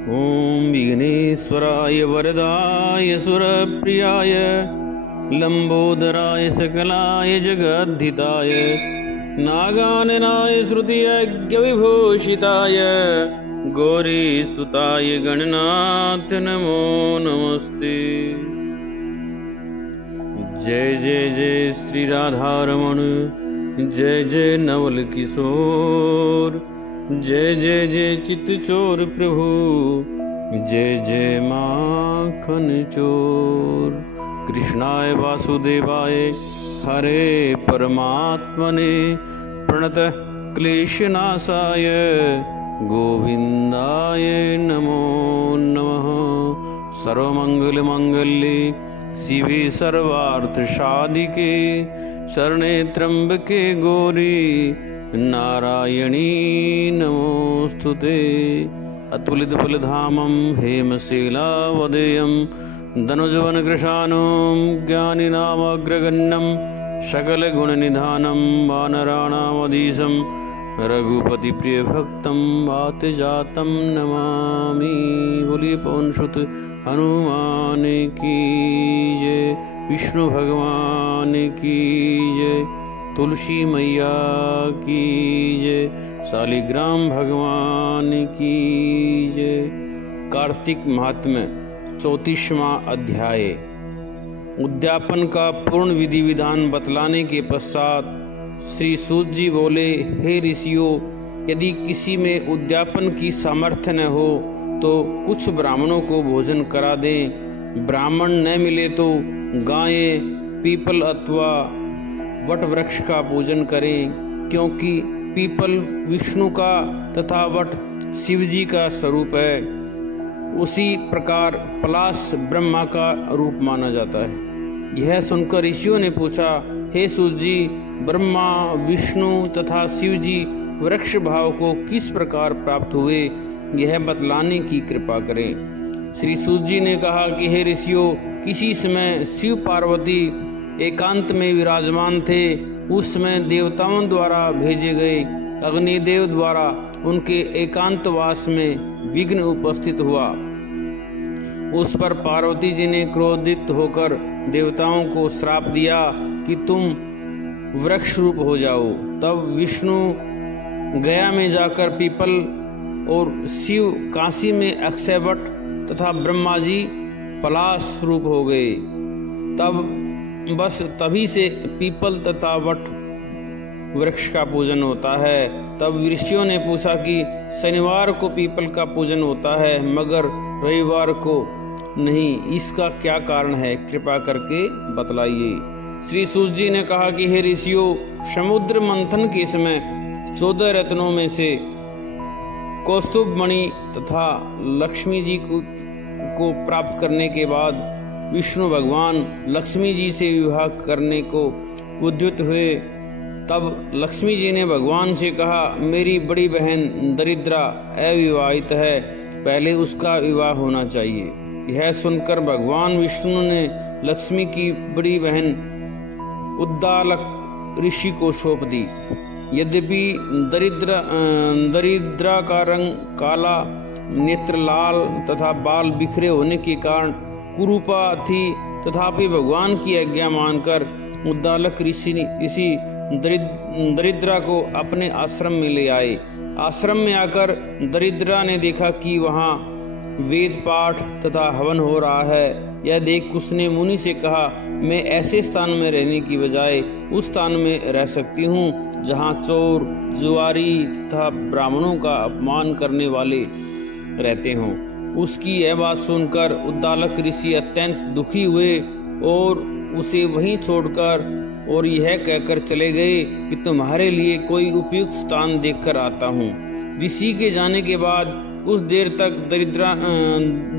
ओम विघ्नेश्वराय वरदाय सुरप्रियाय लंबोदराय सकलाय जगद्धिताय नागाननाय श्रुतियज्ञविभूषिताय गौरीसुताय गणनाथ नमो नमस्ते। जय जय जय श्री राधारमण, जय जय नवल किशोर, जय जय जय चित्तचोर प्रभु, जय जय माखन चोर। कृष्णाय वासुदेवाय हरे परमात्मने प्रणतः क्लेशनाशाय गोविंदाय नमो नमः। सर्वमंगल मांगल्ये शिवे सर्वार्थ साधिके शरणे त्र्यंबके गौरी नारायणी नमोस्तुते। अतुलित फलधामं हेमशीलावदेयं धनुजवनकृशानं ज्ञानिनामग्रगण्यं सकलगुणनिधानं वानराणामधीशं रघुपतिप्रियभक्तं वातजातं नमामि। बोलिए पवनसुत हनुमान की जय, विष्णु भगवान की जय, तुलसी मैया की जय, शालिग्राम भगवान की जय। कार्तिक महात्म्य 34वां अध्याय। उद्यापन का पूर्ण विधि विधान बतलाने के पश्चात श्री सूत जी बोले, हे ऋषियों, यदि किसी में उद्यापन की सामर्थ्य न हो तो कुछ ब्राह्मणों को भोजन करा दें। ब्राह्मण न मिले तो गायें, पीपल अथवा वट वृक्ष का पूजन करें, क्योंकि पीपल विष्णु का तथा वट शिव जी का स्वरूप है। उसी प्रकार पलाश ब्रह्मा का रूप माना जाता है। यह सुनकर ऋषियों ने पूछा, हे सूत जी, ब्रह्मा विष्णु तथा शिव जी वृक्ष भाव को किस प्रकार प्राप्त हुए, यह बतलाने की कृपा करें। श्री सूत जी ने कहा कि हे ऋषियों, किसी समय शिव पार्वती एकांत में विराजमान थे। उस समय देवताओं द्वारा भेजे गए अग्निदेव द्वारा उनके एकांतवास में विघ्न उपस्थित हुआ। उस पर पार्वती जी ने क्रोधित होकर देवताओं को श्राप दिया कि तुम वृक्ष रूप हो जाओ। तब विष्णु गया में जाकर पीपल और शिव काशी में अक्षयवट तथा ब्रह्मा जी पलाश रूप हो गए। तभी से पीपल तथा वट वृक्ष का पूजन होता है। तब ऋषियों ने पूछा कि शनिवार को पीपल का पूजन होता है मगर रविवार को नहीं, इसका क्या कारण है, कृपा करके बतलाइए। श्री सूत जी ने कहा कि हे ऋषियों, समुद्र मंथन के समय 14 रत्नों में से कौस्तुभ मणि तथा लक्ष्मी जी को प्राप्त करने के बाद विष्णु भगवान लक्ष्मी जी से विवाह करने को उद्युत हुए। तब लक्ष्मी जी ने भगवान से कहा, मेरी बड़ी बहन दरिद्रा अविवाहित है, पहले उसका विवाह होना चाहिए। यह सुनकर भगवान विष्णु ने लक्ष्मी की बड़ी बहन उद्दालक ऋषि को सौंप दी। यद्यपि दरिद्रा का रंग काला, नेत्र लाल तथा बाल बिखरे होने के कारण कुरूपा थी, तथापि भगवान की आज्ञा मानकर उद्दालक ऋषि दरिद्रा को अपने आश्रम में ले आए। आश्रम में आकर दरिद्रा ने देखा कि वहाँ वेद पाठ तथा हवन हो रहा है। यह देख उसने मुनि से कहा, मैं ऐसे स्थान में रहने की बजाय उस स्थान में रह सकती हूँ जहाँ चोर, जुआरी तथा ब्राह्मणों का अपमान करने वाले रहते हों। उसकी यह बात सुनकर उद्दालक ऋषि अत्यंत दुखी हुए और उसे वहीं छोड़कर और यह कहकर चले गए कि तुम्हारे लिए कोई उपयुक्त स्थान देखकर आता हूँ। ऋषि के जाने के बाद कुछ देर तक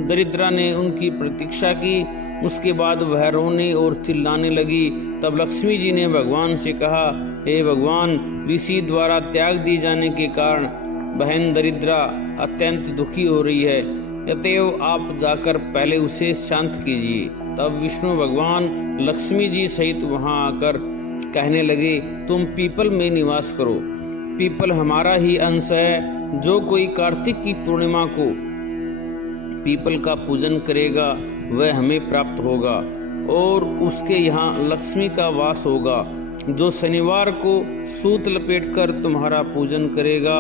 दरिद्रा ने उनकी प्रतीक्षा की। उसके बाद वह रोने और चिल्लाने लगी। तब लक्ष्मी जी ने भगवान से कहा, हे भगवान, ऋषि द्वारा त्याग दिए जाने के कारण बहन दरिद्रा अत्यंत दुखी हो रही है, अतएव आप जाकर पहले उसे शांत कीजिए। तब विष्णु भगवान लक्ष्मी जी सहित वहां आकर कहने लगे, तुम पीपल में निवास करो। पीपल हमारा ही अंश है। जो कोई कार्तिक की पूर्णिमा को पीपल का पूजन करेगा वह हमें प्राप्त होगा और उसके यहाँ लक्ष्मी का वास होगा। जो शनिवार को सूत लपेटकर तुम्हारा पूजन करेगा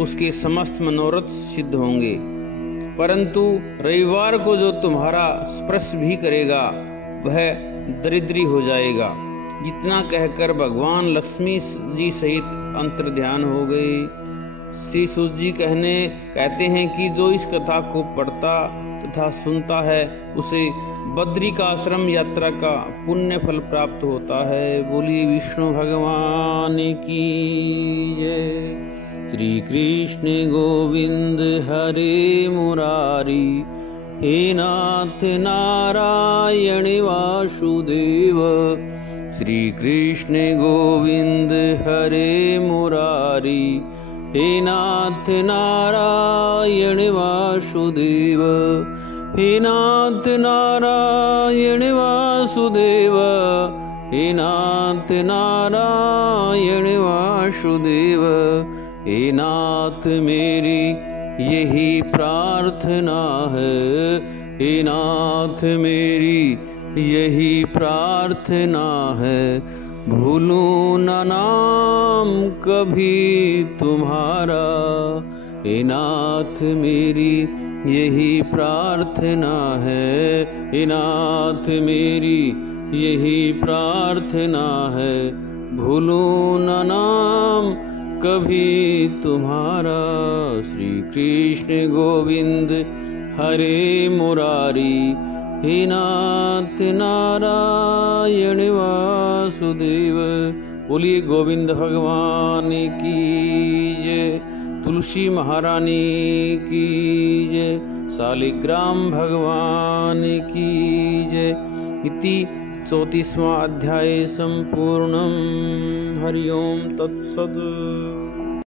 उसके समस्त मनोरथ सिद्ध होंगे, परंतु रविवार को जो तुम्हारा स्पर्श भी करेगा वह दरिद्री हो जाएगा। इतना कहकर भगवान लक्ष्मी जी सहित अंतर ध्यान हो गए। श्री सूत जी कहते हैं कि जो इस कथा को पढ़ता तथा सुनता है उसे बद्री का आश्रम यात्रा का पुण्य फल प्राप्त होता है। बोलिए विष्णु भगवान की जय। श्री कृष्ण गोविंद हरे मुरारी, हे नाथ नारायण वासुदेव। श्री कृष्ण गोविंद हरे मुरारी, हे नाथ नारायण वासुदेव। हे नाथ नारायण वासुदेव, हे नाथ नारायण वासुदेव। हे नाथ मेरी यही प्रार्थना है, हे नाथ मेरी यही प्रार्थना है। भूलूं न नाम कभी तुम्हारा, हे नाथ मेरी यही प्रार्थना है, हे नाथ मेरी यही प्रार्थना है। भूलूं न नाम कभी तुम्हारा। श्री कृष्ण गोविंद हरे मुरारी, हे नाथ नारायण वासुदेव। बोलिए गोविंद भगवान की जय। तुलसी महारानी की जय। शालिग्राम भगवान की जय। इति 34वां अध्याय संपूर्णम्। हरि ओम तत्सत्।